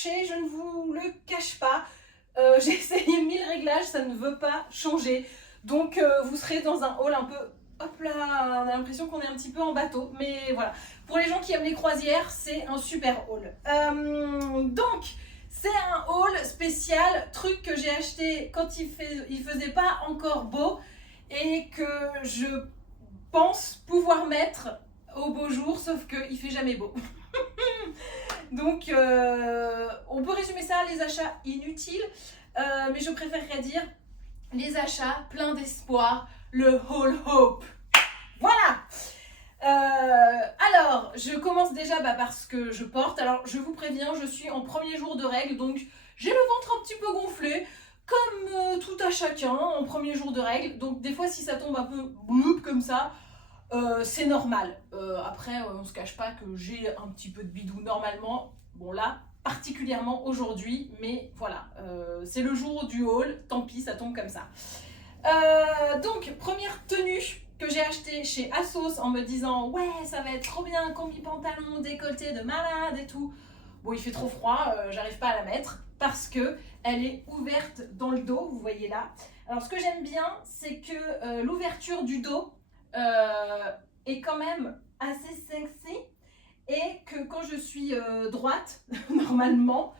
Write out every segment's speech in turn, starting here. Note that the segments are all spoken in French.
marché, je ne vous le cache pas. J'ai essayé 1000 réglages, ça ne veut pas changer. Donc vous serez dans un hall un peu, hop là, on a l'impression qu'on est un petit peu en bateau. Mais voilà, pour les gens qui aiment les croisières, c'est un super hall. Donc, c'est un haul spécial, truc que j'ai acheté quand il faisait pas encore beau et que je pense pouvoir mettre au beau jour, sauf qu'il fait jamais beau. Donc, on peut résumer ça, les achats inutiles, mais je préférerais dire les achats pleins d'espoir, le Haul Hope. Voilà. Alors, je commence déjà par ce que je porte. Alors, je vous préviens, je suis en premier jour de règles, donc j'ai le ventre un petit peu gonflé, comme tout à chacun en premier jour de règles. Donc, des fois, si ça tombe un peu bloup comme ça, c'est normal. Après, on se cache pas que j'ai un petit peu de bidou normalement. Bon, là, particulièrement aujourd'hui, mais voilà, c'est le jour du haul, tant pis, ça tombe comme ça. Donc, première tenue que j'ai acheté chez Asos en me disant ouais, ça va être trop bien, combi pantalon, décolleté de malade et tout. Bon, il fait trop froid, j'arrive pas à la mettre parce que elle est ouverte dans le dos, vous voyez là. Alors, ce que j'aime bien, c'est que l'ouverture du dos est quand même assez sexy et que quand je suis droite, normalement,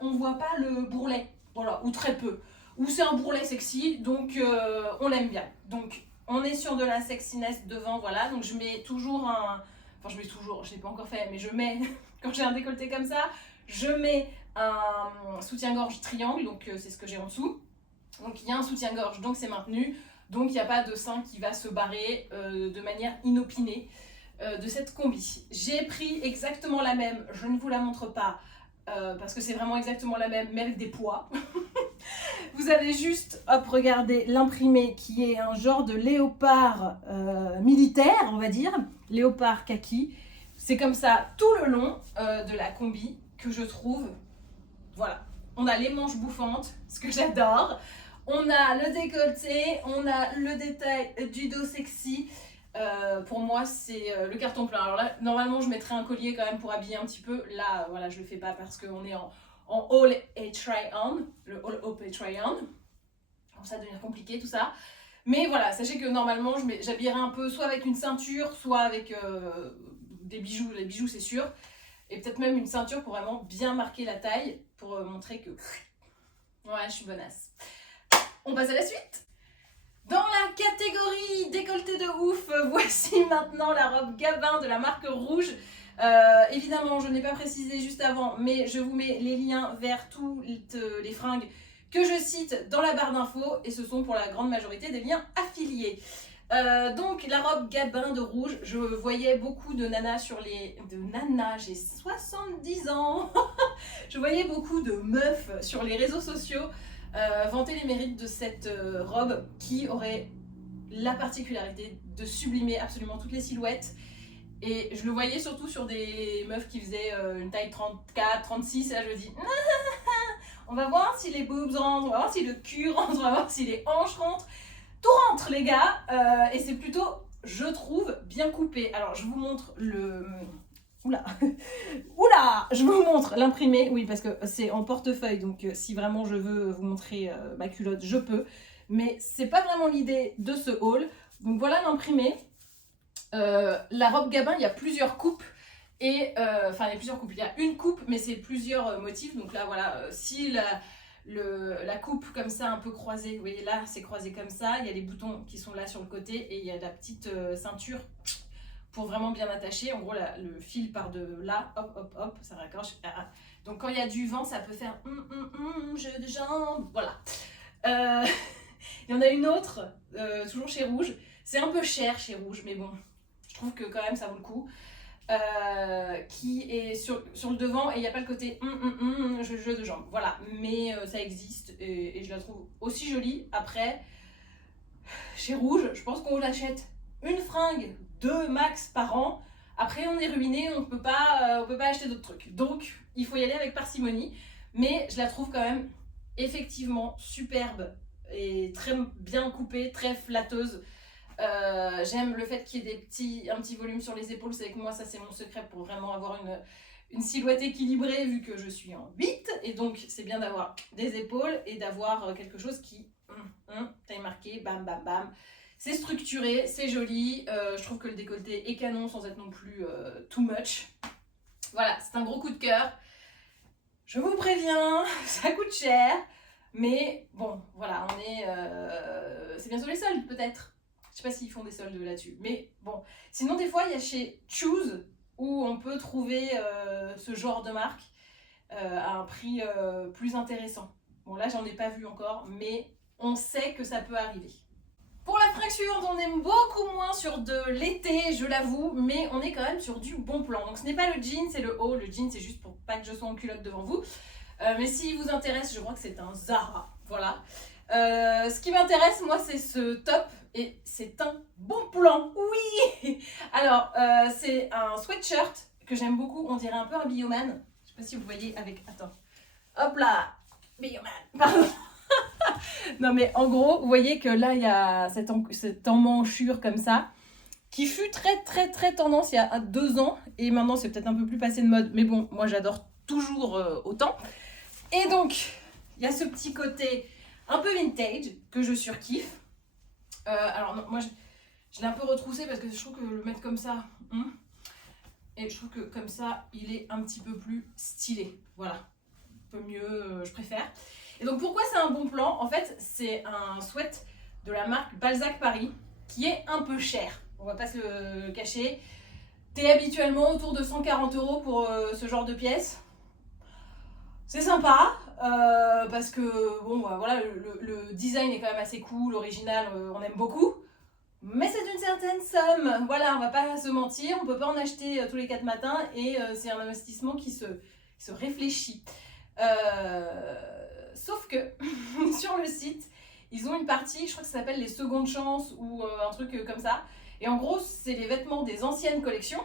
on voit pas le bourrelet, voilà, ou très peu. Ou c'est un bourrelet sexy, donc on l'aime bien. Donc on est sur de la sexiness devant, voilà. Donc je mets toujours un... Enfin, je mets toujours, je l'ai pas encore fait, mais je mets, quand j'ai un décolleté comme ça, je mets un soutien-gorge triangle, donc c'est ce que j'ai en dessous. Donc il y a un soutien-gorge, donc c'est maintenu. Donc il n'y a pas de sein qui va se barrer de manière inopinée de cette combi. J'ai pris exactement la même, je ne vous la montre pas, parce que c'est vraiment exactement la même, mais avec des poids. Vous avez juste, hop, regardez l'imprimé qui est un genre de léopard militaire, on va dire, léopard kaki. C'est comme ça tout le long de la combi que je trouve, voilà. On a les manches bouffantes, ce que j'adore. On a le décolleté, on a le détail du dos sexy. Pour moi, c'est le carton plein. Alors là, normalement, je mettrais un collier quand même pour habiller un petit peu. Là, voilà, je le fais pas parce qu'on est en haul et try-on, le haul up et try-on. Alors ça devient compliqué tout ça. Mais voilà, sachez que normalement, j'habillerai un peu soit avec une ceinture, soit avec des bijoux. Les bijoux, c'est sûr. Et peut-être même une ceinture pour vraiment bien marquer la taille, pour montrer que... Ouais, je suis bonasse. On passe à la suite. Dans la catégorie décolleté de ouf, voici maintenant la robe Gabin de la marque Rouge. Évidemment, je n'ai pas précisé juste avant, mais je vous mets les liens vers toutes les fringues que je cite dans la barre d'infos, et ce sont pour la grande majorité des liens affiliés. Donc la robe Gabin de Rouge, je voyais beaucoup de nanas sur les... De nanas, j'ai 70 ans. Je voyais beaucoup de meufs sur les réseaux sociaux vanter les mérites de cette robe qui aurait la particularité de sublimer absolument toutes les silhouettes. Et je le voyais surtout sur des meufs qui faisaient une taille 34, 36, et là je me dis on va voir si les boobs rentrent, on va voir si le cul rentre, on va voir si les hanches rentrent. Tout rentre les gars, et c'est plutôt, je trouve, bien coupé. Alors je vous montre le... Oula, oula, je vous montre l'imprimé, oui, parce que c'est en portefeuille, donc si vraiment je veux vous montrer ma culotte, je peux. Mais c'est pas vraiment l'idée de ce haul. Donc voilà l'imprimé. La robe Gabin, il y a plusieurs coupes. Et enfin, il y a plusieurs coupes. Il y a une coupe, mais c'est plusieurs motifs. Donc là, voilà, si la coupe comme ça, un peu croisée, vous voyez là, c'est croisé comme ça. Il y a les boutons qui sont là sur le côté et il y a la petite ceinture pour vraiment bien attacher. En gros, le fil part de là, hop, hop, hop, ça raccroche. Donc quand il y a du vent, ça peut faire jeu de jambes, voilà. Il y en a une autre, toujours chez Rouge. C'est un peu cher chez Rouge, mais bon, je trouve que quand même ça vaut le coup. Qui est sur le devant et il n'y a pas le côté jeu de jambes. Voilà, mais ça existe et je la trouve aussi jolie. Après, chez Rouge, je pense qu'on l'achète une fringue, 2 max par an. Après, on est ruiné, on peut pas acheter d'autres trucs. Donc, il faut y aller avec parcimonie. Mais je la trouve quand même effectivement superbe et très bien coupée, très flatteuse. J'aime le fait qu'il y ait un petit volume sur les épaules. C'est que moi, ça c'est mon secret pour vraiment avoir une silhouette équilibrée vu que je suis en 8. Et donc, c'est bien d'avoir des épaules et d'avoir quelque chose qui taille marquée, bam, bam, bam. C'est structuré, c'est joli. Je trouve que le décolleté est canon sans être non plus too much. Voilà, c'est un gros coup de cœur. Je vous préviens, ça coûte cher. Mais bon, voilà, c'est bientôt les soldes peut-être. Je sais pas s'ils font des soldes là-dessus. Mais bon, sinon des fois, il y a chez Choose où on peut trouver ce genre de marque à un prix plus intéressant. Bon, là, j'en ai pas vu encore, mais on sait que ça peut arriver. Pour la fracture, on est beaucoup moins sur de l'été, je l'avoue, mais on est quand même sur du bon plan. Donc ce n'est pas le jean, c'est le haut. Le jean, c'est juste pour pas que je sois en culotte devant vous. Mais s'il vous intéresse, je crois que c'est un Zara. Voilà. Ce qui m'intéresse, moi, c'est ce top. Et c'est un bon plan. Oui. Alors, c'est un sweatshirt que j'aime beaucoup. On dirait un peu un Bioman. Je sais pas si vous voyez avec... Attends. Hop là. Bioman. Pardon. Non mais en gros, vous voyez que là, il y a cette emmanchure comme ça, qui fut très tendance il y a 2 ans, et maintenant c'est peut-être un peu plus passé de mode, mais bon, moi j'adore toujours autant. Et donc, il y a ce petit côté un peu vintage, que je surkiffe. Alors non, moi je l'ai un peu retroussé parce que je trouve que le mettre comme ça, et je trouve que comme ça, il est un petit peu plus stylé, voilà. Un peu mieux, je préfère. Et donc pourquoi c'est un bon plan? En fait, c'est un sweat de la marque Balzac Paris qui est un peu cher. On va pas se le cacher. T'es habituellement autour de 140 € pour ce genre de pièce. C'est sympa parce que bon, bah, voilà, le design est quand même assez cool, original, on aime beaucoup. Mais c'est une certaine somme. Voilà, on va pas se mentir, on peut pas en acheter tous les 4 matins et c'est un investissement qui se réfléchit. Sauf que sur le site, ils ont une partie, je crois que ça s'appelle les secondes chances ou un truc comme ça. Et en gros, c'est les vêtements des anciennes collections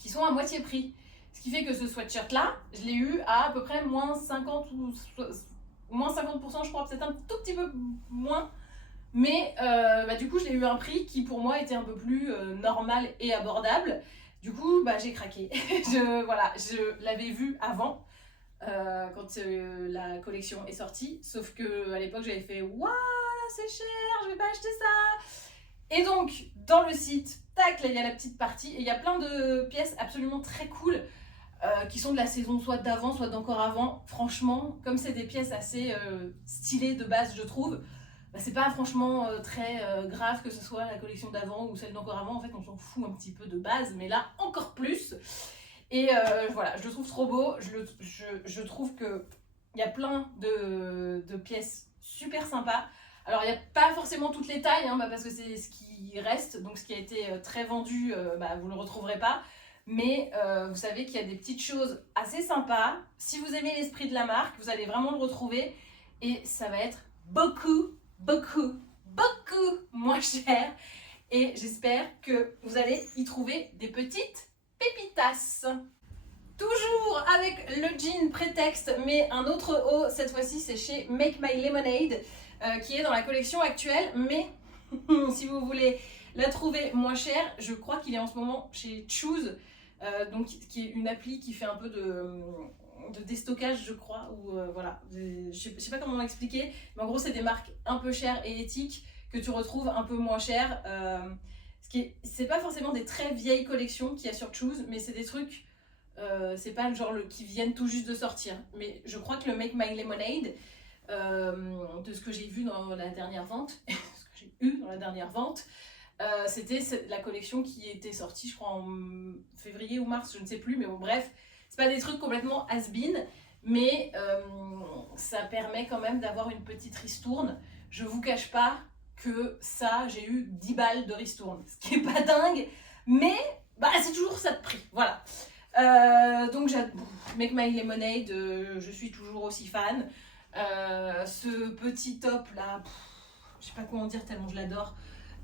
qui sont à moitié prix. Ce qui fait que ce sweatshirt-là, je l'ai eu à peu près moins 50 ou moins 50%, je crois, peut-être un tout petit peu moins. Mais du coup, je l'ai eu à un prix qui pour moi était un peu plus normal et abordable. Du coup, j'ai craqué. Je l'avais vu avant. Quand la collection est sortie, sauf que à l'époque j'avais fait waouh, c'est cher, je vais pas acheter ça. Et donc dans le site, tac, là il y a la petite partie et il y a plein de pièces absolument très cool qui sont de la saison soit d'avant, soit d'encore avant. Franchement, comme c'est des pièces assez stylées de base, je trouve, c'est pas franchement très grave que ce soit la collection d'avant ou celle d'encore avant. En fait, on s'en fout un petit peu de base, mais là encore plus. Et voilà, je le trouve trop beau. Je trouve qu'il y a plein de pièces super sympas. Alors, il n'y a pas forcément toutes les tailles, parce que c'est ce qui reste. Donc, ce qui a été très vendu, vous ne le retrouverez pas. Mais vous savez qu'il y a des petites choses assez sympas. Si vous aimez l'esprit de la marque, vous allez vraiment le retrouver. Et ça va être beaucoup moins cher. Et j'espère que vous allez y trouver des petites pépitas. Toujours avec le jean prétexte, mais un autre haut. Cette fois-ci, c'est chez Make My Lemonade, qui est dans la collection actuelle. Mais si vous voulez la trouver moins chère, je crois qu'il est en ce moment chez Choose, donc qui est une appli qui fait un peu de déstockage, je crois, ou voilà. Je sais pas comment l'expliquer, mais en gros, c'est des marques un peu chères et éthiques que tu retrouves un peu moins chères. C'est pas forcément des très vieilles collections qu'il y a sur Choose, mais c'est des trucs, c'est pas le genre qui viennent tout juste de sortir. Mais je crois que le Make My Lemonade, de ce que j'ai vu dans la dernière vente, ce que j'ai eu dans la dernière vente, c'était la collection qui était sortie, je crois, en février ou mars, je ne sais plus, mais bon, bref, c'est pas des trucs complètement has-been, mais ça permet quand même d'avoir une petite ristourne. Je vous cache pas que ça, j'ai eu 10 balles de ristourne, ce qui est pas dingue, mais c'est toujours ça de prix, voilà. Donc Make My Lemonade, je suis toujours aussi fan. Ce petit top là, je sais pas comment dire tellement je l'adore.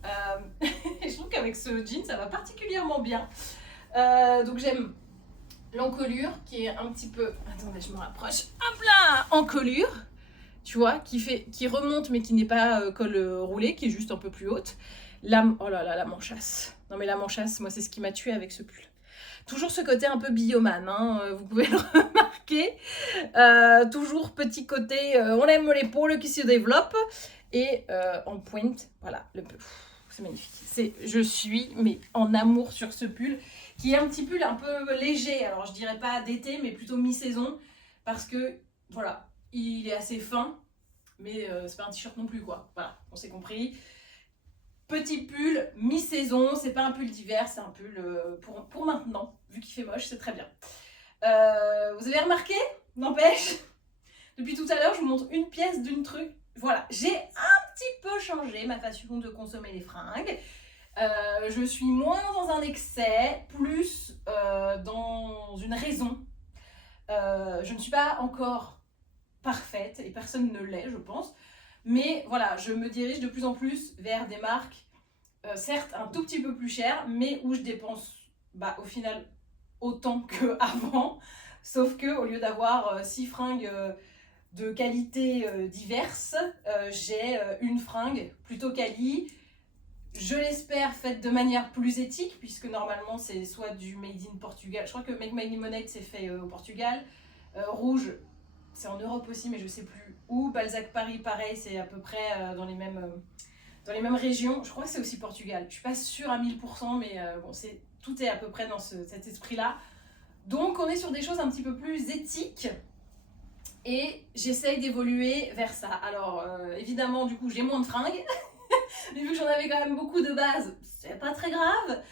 Je trouve qu'avec ce jean ça va particulièrement bien. Donc j'aime l'encolure qui est un petit peu, attendez je me rapproche, hop là, encolure, tu vois, qui remonte mais qui n'est pas col roulé, qui est juste un peu plus haute. Oh là là, la manchasse. Non mais la manchasse, moi c'est ce qui m'a tuée avec ce pull. Toujours ce côté un peu bioman, hein, vous pouvez le remarquer. Toujours petit côté, on aime l'épaule qui se développe. Et en pointe, voilà, c'est magnifique. Je suis mais en amour sur ce pull, qui est un petit pull un peu léger. Alors je dirais pas d'été, mais plutôt mi-saison. Parce que, voilà, il est assez fin, mais c'est pas un t-shirt non plus, quoi. Voilà, on s'est compris. Petit pull, mi-saison, c'est pas un pull d'hiver, c'est un pull pour maintenant. Vu qu'il fait moche, c'est très bien. Vous avez remarqué? N'empêche, depuis tout à l'heure, je vous montre une pièce d'une truc. Voilà, j'ai un petit peu changé ma façon de consommer les fringues. Je suis moins dans un excès, plus dans une raison. Je ne suis pas encore parfaite, et personne ne l'est, je pense. Mais voilà, je me dirige de plus en plus vers des marques, certes un tout petit peu plus chères, mais où je dépense au final autant qu'avant. Sauf que au lieu d'avoir 6 fringues de qualité diverses, j'ai une fringue plutôt quali. Je l'espère faite de manière plus éthique, puisque normalement c'est soit du made in Portugal. Je crois que Make My Lemonade c'est fait au Portugal. Rouge, c'est en Europe aussi, mais je sais plus où. Balzac Paris, pareil, c'est à peu près dans les mêmes régions. Je crois que c'est aussi Portugal. Je suis pas sûre à 1000%, mais bon, tout est à peu près dans cet esprit-là. Donc, on est sur des choses un petit peu plus éthiques. Et j'essaye d'évoluer vers ça. Alors, évidemment, du coup, j'ai moins de fringues. Mais vu que j'en avais quand même beaucoup de base, c'est pas très grave.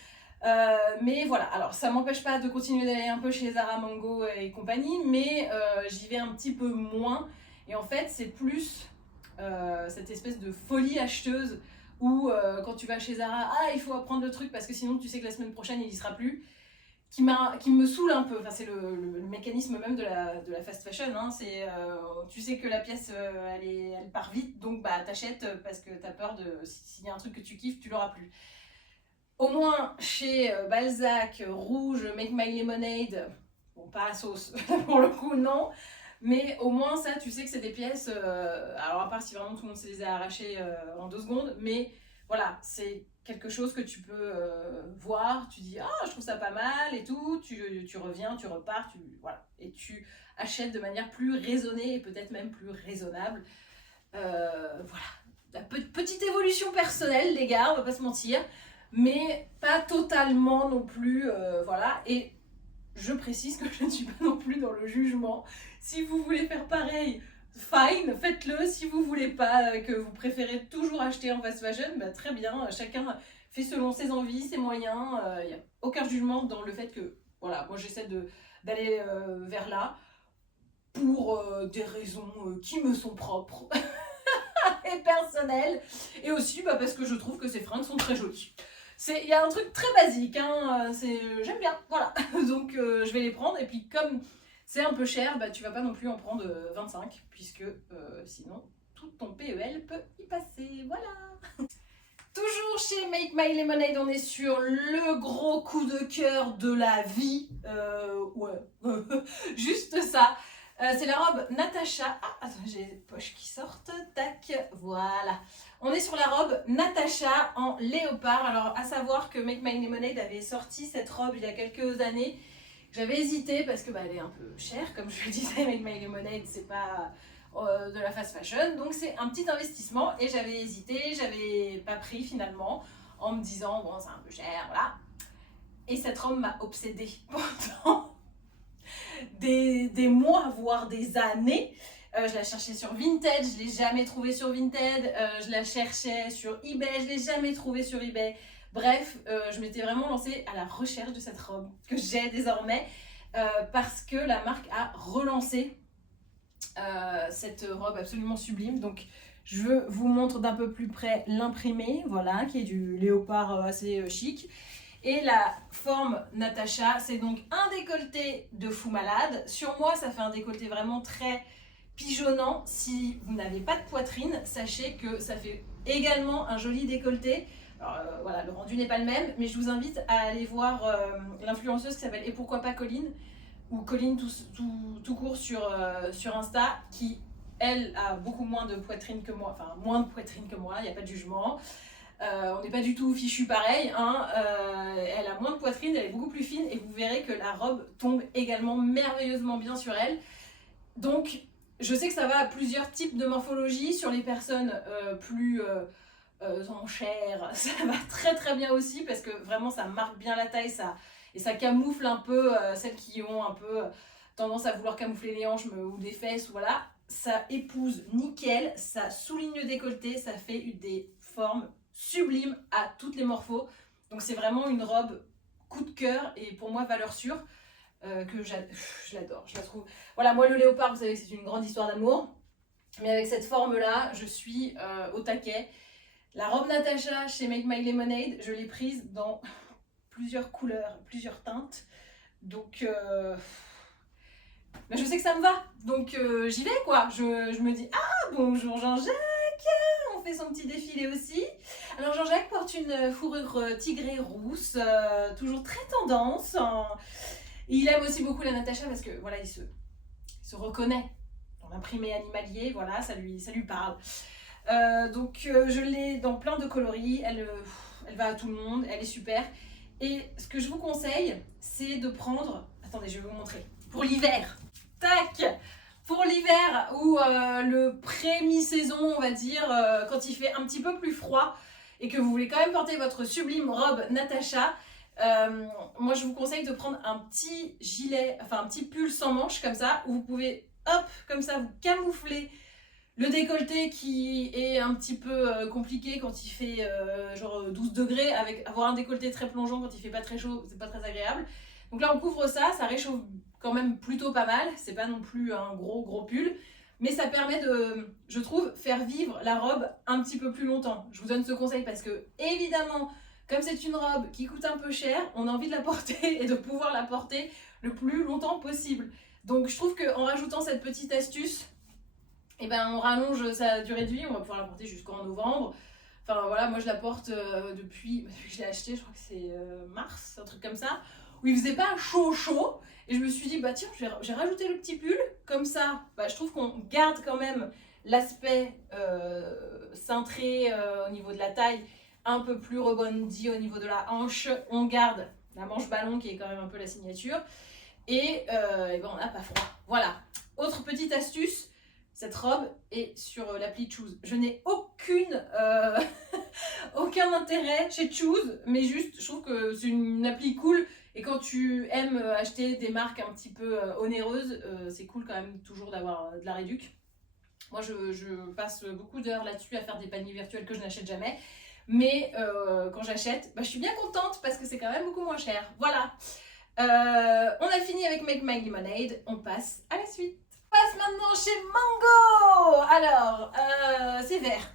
Mais voilà, alors ça m'empêche pas de continuer d'aller un peu chez Zara, Mango et compagnie, mais j'y vais un petit peu moins. Et en fait, c'est plus cette espèce de folie acheteuse où quand tu vas chez Zara, il faut apprendre le truc parce que sinon tu sais que la semaine prochaine il y sera plus. Qui me saoule un peu. Enfin, c'est le mécanisme même de la fast fashion. Hein. Tu sais que la pièce, elle part vite, donc t'achètes parce que t'as peur de... S'il y a un truc que tu kiffes, tu l'auras plus. Au moins, chez Balzac, Rouge, Make My Lemonade, bon, pas la sauce, pour le coup, non. Mais au moins, ça, tu sais que c'est des pièces... alors, à part si vraiment tout le monde se les a arrachées en 2 secondes, mais voilà, c'est quelque chose que tu peux voir, tu dis je trouve ça pas mal et tout, tu reviens, tu repars, voilà, et tu achètes de manière plus raisonnée et peut-être même plus raisonnable. Voilà, la petite évolution personnelle, les gars, on va pas se mentir, mais pas totalement non plus, voilà, et je précise que je ne suis pas non plus dans le jugement. Si vous voulez faire pareil, fine, faites-le. Si vous voulez pas, que vous préférez toujours acheter en fast fashion, très bien, chacun fait selon ses envies, ses moyens. Il n'y a aucun jugement dans le fait que, voilà, moi j'essaie d'aller vers là pour des raisons qui me sont propres et personnelles. Et aussi parce que je trouve que ces fringues sont très jolies. Il y a un truc très basique, hein, j'aime bien, voilà. Donc je vais les prendre, et puis comme c'est un peu cher, tu vas pas non plus en prendre 25, puisque sinon tout ton PEL peut y passer, voilà. Toujours chez Make My Lemonade, on est sur le gros coup de cœur de la vie, ouais, juste ça. C'est la robe Natasha. Attends, j'ai les poches qui sortent. Tac, voilà. On est sur la robe Natasha en léopard. Alors, à savoir que Make My Lemonade avait sorti cette robe il y a quelques années. J'avais hésité parce que elle est un peu chère, comme je le disais. Make My Lemonade, c'est pas de la fast fashion, donc c'est un petit investissement. Et j'avais hésité, j'avais pas pris finalement, en me disant bon, c'est un peu cher, voilà. Et cette robe m'a obsédée pendant des mois, voire des années. Je la cherchais sur Vinted, je ne l'ai jamais trouvée sur Vinted. Je la cherchais sur eBay, je ne l'ai jamais trouvée sur eBay. Bref, je m'étais vraiment lancée à la recherche de cette robe que j'ai désormais parce que la marque a relancé cette robe absolument sublime. Donc, je vous montre d'un peu plus près l'imprimé, voilà, qui est du léopard assez chic. Et la forme Natasha, c'est donc un décolleté de fou malade. Sur moi, ça fait un décolleté vraiment très pigeonnant. Si vous n'avez pas de poitrine, sachez que ça fait également un joli décolleté. Alors voilà, le rendu n'est pas le même, mais je vous invite à aller voir l'influenceuse qui s'appelle Et pourquoi pas Colline, ou Colline tout court sur Insta, qui elle a beaucoup moins de poitrine que moi, enfin moins de poitrine que moi, il n'y a pas de jugement. On n'est pas du tout fichu pareil, hein. Elle a moins de poitrine, elle est beaucoup plus fine et vous verrez que la robe tombe également merveilleusement bien sur elle. Donc je sais que ça va à plusieurs types de morphologie. Sur les personnes plus en chair, ça va très très bien aussi parce que vraiment ça marque bien la taille, et ça camoufle un peu celles qui ont un peu tendance à vouloir camoufler les hanches ou des fesses, voilà. Ça épouse nickel, ça souligne le décolleté, ça fait des formes sublimes à toutes les morphos. Donc c'est vraiment une robe coup de cœur et pour moi valeur sûre, que je l'adore, je la trouve. Voilà, moi le léopard, vous savez que c'est une grande histoire d'amour, mais avec cette forme-là, je suis au taquet. La robe Natasha chez Make My Lemonade, je l'ai prise dans plusieurs couleurs, plusieurs teintes. Donc je sais que ça me va, donc j'y vais quoi. Je me dis, ah bonjour Jean-Jacques, on fait son petit défilé aussi. Alors Jean-Jacques porte une fourrure tigrée rousse, toujours très tendance. Et il aime aussi beaucoup la Natasha parce que voilà, il se reconnaît dans l'imprimé animalier, voilà, ça lui parle. Donc je l'ai dans plein de coloris, elle va à tout le monde, elle est super. Et ce que je vous conseille, c'est de prendre, attendez, je vais vous montrer, pour l'hiver, tac, pour l'hiver ou le pré-mi-saison, on va dire, quand il fait un petit peu plus froid et que vous voulez quand même porter votre sublime robe Natasha, moi je vous conseille de prendre un petit gilet, enfin un petit pull sans manches comme ça, où vous pouvez, hop, comme ça, vous camoufler le décolleté qui est un petit peu compliqué quand il fait genre 12 degrés, avec avoir un décolleté très plongeant quand il fait pas très chaud, c'est pas très agréable. Donc là on couvre ça, ça réchauffe quand même plutôt pas mal, c'est pas non plus un gros pull, mais ça permet de, je trouve, faire vivre la robe un petit peu plus longtemps. Je vous donne ce conseil parce que évidemment, comme c'est une robe qui coûte un peu cher, on a envie de la porter et de pouvoir la porter le plus longtemps possible. Donc je trouve qu'en rajoutant cette petite astuce, et ben on rallonge sa durée de vie, on va pouvoir la porter jusqu'en novembre. Enfin voilà, moi je la porte depuis que je l'ai acheté, je crois que c'est mars, un truc comme ça, où il faisait pas chaud, et je me suis dit bah tiens, j'ai rajouté le petit pull, comme ça, bah, je trouve qu'on garde quand même l'aspect cintré au niveau de la taille, un peu plus rebondi au niveau de la hanche, on garde la manche ballon qui est quand même un peu la signature, et ben on n'a pas froid. Voilà, autre petite astuce, cette robe est sur l'appli Choose. Je n'ai aucun intérêt chez Choose, mais juste, je trouve que c'est une appli cool. Et quand tu aimes acheter des marques un petit peu onéreuses, c'est cool quand même toujours d'avoir de la réduc. Moi, je passe beaucoup d'heures là-dessus à faire des paniers virtuels que je n'achète jamais. Mais quand j'achète, bah, je suis bien contente parce que c'est quand même beaucoup moins cher. Voilà. On a fini avec Make My Lemonade. On passe à la suite. On passe maintenant chez Mango. Alors, c'est vert.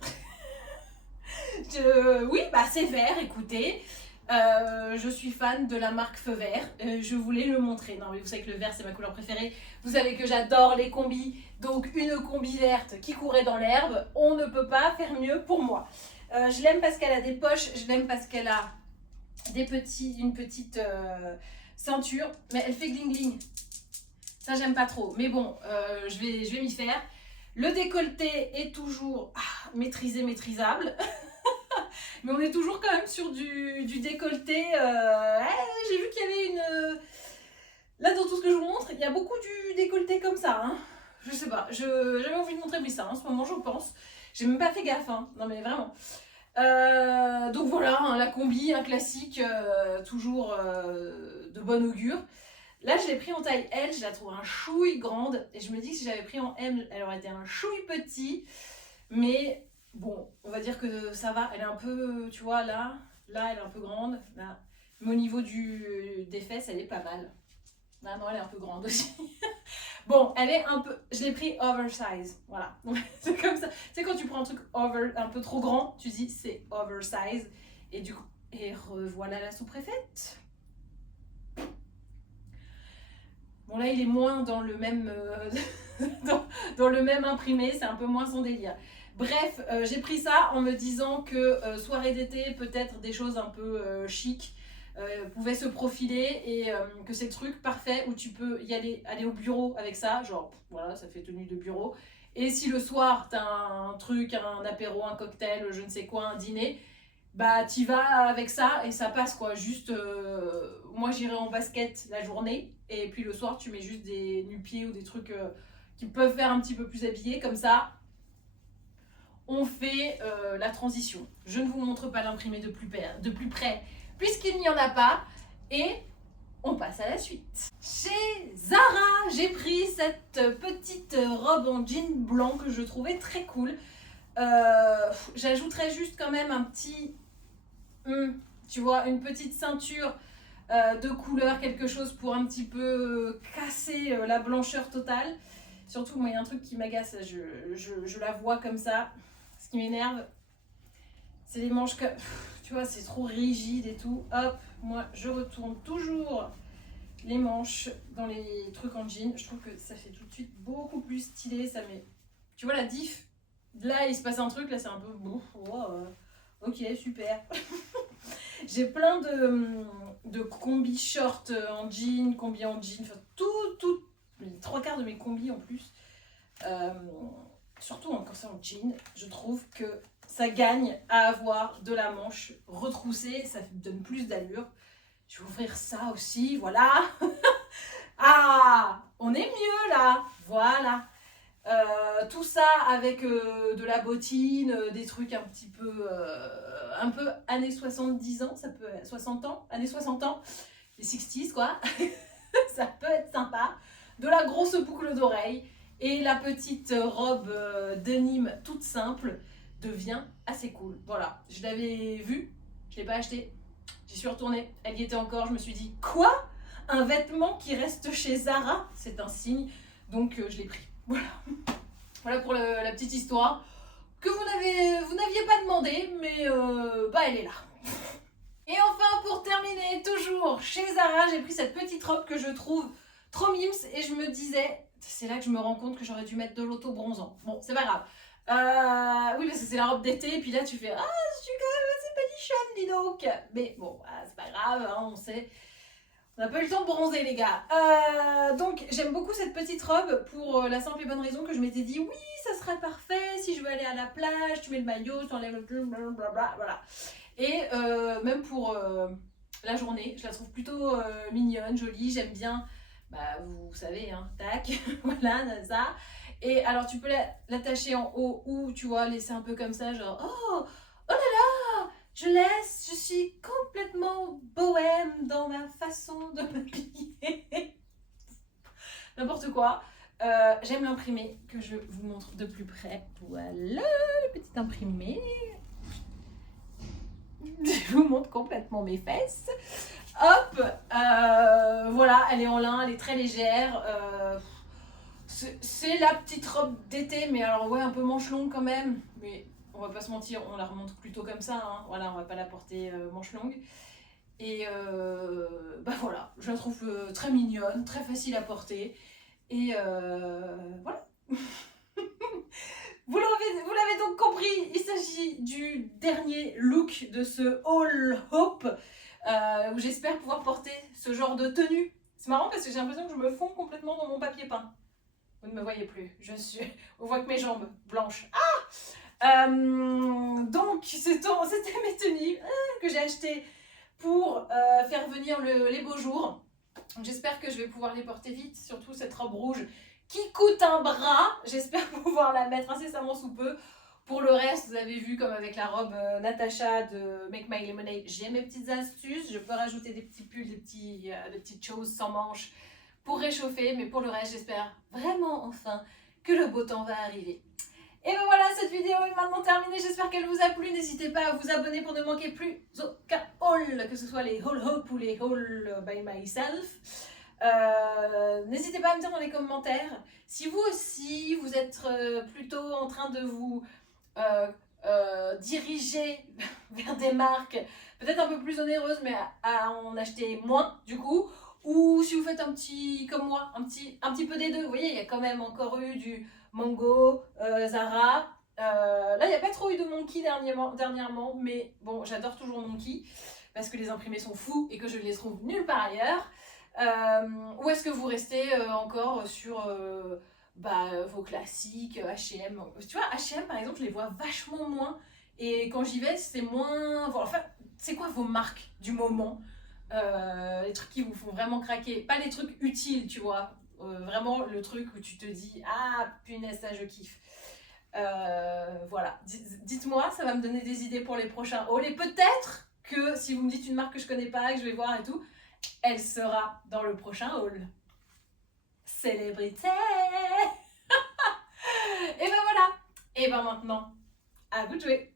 Oui, bah c'est vert, écoutez. Je suis fan de la marque Feu Vert. Je voulais le montrer. Non, mais vous savez que le vert, c'est ma couleur préférée. Vous savez que j'adore les combis. Donc, une combi verte qui courait dans l'herbe, on ne peut pas faire mieux pour moi. Je l'aime parce qu'elle a des poches. Je l'aime parce qu'elle a une petite ceinture. Mais elle fait gling-gling. Ça, j'aime pas trop. Mais bon, je vais m'y faire. Le décolleté est toujours maîtrisable. Mais on est toujours quand même sur du décolleté. J'ai vu qu'il y avait une... Là, dans tout ce que je vous montre, il y a beaucoup du décolleté comme ça. Hein. Je sais pas, j'avais envie de montrer plus ça. En ce moment, je pense. J'ai même pas fait gaffe. Hein. Non, mais vraiment. Donc voilà, hein, la combi, un classique, toujours de bon augure. Là, je l'ai pris en taille L, je la trouve un chouille grande. Et je me dis que si j'avais pris en M, elle aurait été un chouille petit. Mais bon, on va dire que ça va. Elle est un peu, tu vois, là, elle est un peu grande. Là. Mais au niveau des fesses, elle est pas mal. Là, non, elle est un peu grande aussi. Bon, elle est un peu... Je l'ai pris oversize. Voilà. C'est comme ça. Tu sais, quand tu prends un truc un peu trop grand, tu dis c'est oversize. Et du coup... Et revoilà la sous-préfète. Bon là il est moins dans le même dans le même imprimé, c'est un peu moins son délire. Bref, j'ai pris ça en me disant que soirée d'été, peut-être des choses un peu chic pouvaient se profiler et que c'est le truc parfait où tu peux aller au bureau avec ça, genre voilà, ça fait tenue de bureau. Et si le soir t'as un truc, un apéro, un cocktail, je ne sais quoi, un dîner, bah t'y vas avec ça et ça passe quoi. Juste, moi j'irai en basket la journée et puis le soir tu mets juste des nu-pieds ou des trucs qui peuvent faire un petit peu plus habillé. Comme ça, on fait la transition. Je ne vous montre pas l'imprimé de plus près puisqu'il n'y en a pas et on passe à la suite. Chez Zara, j'ai pris cette petite robe en jean blanc que je trouvais très cool. J'ajouterais juste quand même un petit, tu vois, une petite ceinture de couleur, quelque chose pour un petit peu casser la blancheur totale. Surtout, moi, il y a un truc qui m'agace, je la vois comme ça. Ce qui m'énerve, c'est les manches que, tu vois, c'est trop rigide et tout. Hop, moi, je retourne toujours les manches dans les trucs en jean. Je trouve que ça fait tout de suite beaucoup plus stylé. Ça met, tu vois la diff. Là, il se passe un truc, là, c'est un peu bon. Oh, ok, super. J'ai plein de combis shorts en jean, combis en jean, enfin tout, les trois quarts de mes combis en plus. Surtout quand c'est en jean, je trouve que ça gagne à avoir de la manche retroussée, ça donne plus d'allure. Je vais ouvrir ça aussi, voilà. Ah, on est mieux là, voilà. Tout ça avec de la bottine, des trucs un peu années 70 ans, ça peut être 60 ans, années 60 ans, les 60s quoi, ça peut être sympa. De la grosse boucle d'oreille et la petite robe denim toute simple devient assez cool. Voilà, je l'avais vue, je ne l'ai pas achetée, j'y suis retournée, elle y était encore, je me suis dit quoi? Un vêtement qui reste chez Zara, c'est un signe, donc je l'ai pris. Voilà. Voilà pour la petite histoire que vous n'aviez pas demandé, mais bah elle est là. Et enfin, pour terminer, toujours chez Zara, j'ai pris cette petite robe que je trouve trop mimes et je me disais, c'est là que je me rends compte que j'aurais dû mettre de l'auto-bronzant. Bon, c'est pas grave. Oui, parce que c'est la robe d'été, et puis là tu fais, ah, je suis quand même assez palichonne, dis donc. Mais bon, c'est pas grave, hein, on sait. On n'a pas eu le temps de bronzer les gars. Donc j'aime beaucoup cette petite robe pour la simple et bonne raison que je m'étais dit oui ça serait parfait si je veux aller à la plage, tu mets le maillot, tu enlèves le blablabla, voilà. Et même pour la journée, je la trouve plutôt mignonne, jolie, j'aime bien, bah vous savez hein, tac, voilà ça. Et alors tu peux l'attacher en haut ou tu vois laisser un peu comme ça genre oh là là je suis complètement bohème dans ma façon de m'habiller. N'importe quoi. J'aime l'imprimé que je vous montre de plus près. Voilà le petit imprimé. Je vous montre complètement mes fesses. Hop, voilà, elle est en lin, elle est très légère. C'est la petite robe d'été, mais alors ouais, un peu manche longue quand même. Mais on va pas se mentir, on la remonte plutôt comme ça. Hein. Voilà, on va pas la porter manche longue. Et bah voilà, je la trouve très mignonne, très facile à porter. Et voilà. Vous l'avez donc compris, il s'agit du dernier look de ce All Hope où j'espère pouvoir porter ce genre de tenue. C'est marrant parce que j'ai l'impression que je me fonds complètement dans mon papier peint. Vous ne me voyez plus, on voit que mes jambes blanches. Donc c'était mes tenues que j'ai achetées pour faire venir les beaux jours. J'espère que je vais pouvoir les porter vite, surtout cette robe rouge qui coûte un bras. J'espère pouvoir la mettre incessamment sous peu. Pour le reste, vous avez vu comme avec la robe Natasha de Make My Lemonade, j'ai mes petites astuces. Je peux rajouter des petits pulls, des petites choses sans manches pour réchauffer. Mais pour le reste, j'espère vraiment enfin que le beau temps va arriver. Et ben voilà, cette vidéo est maintenant terminée, j'espère qu'elle vous a plu. N'hésitez pas à vous abonner pour ne manquer plus aucun haul, que ce soit les Haul Hope ou les Haul by Myself. N'hésitez pas à me dire dans les commentaires si vous aussi vous êtes plutôt en train de vous diriger vers des marques peut-être un peu plus onéreuses mais à en acheter moins du coup, ou si vous faites un petit comme moi, un petit peu des deux. Vous voyez, il y a quand même encore eu du Mango, Zara. Là, il n'y a pas trop eu de Monkey dernièrement, mais bon, j'adore toujours Monkey parce que les imprimés sont fous et que je ne les trouve nulle part ailleurs. Ou est-ce que vous restez encore sur vos classiques H&M? Tu vois, H&M par exemple, je les vois vachement moins Et quand j'y vais, c'est moins... Voilà, enfin, c'est quoi vos marques du moment? Les trucs qui vous font vraiment craquer. Pas les trucs utiles, tu vois. Vraiment le truc où tu te dis, ah punaise, ça je kiffe. Voilà, dites-moi, ça va me donner des idées pour les prochains hauls. Et peut-être que si vous me dites une marque que je connais pas, que je vais voir et tout, elle sera dans le prochain haul. Célébrité. Et ben voilà. Et ben maintenant, à vous de jouer.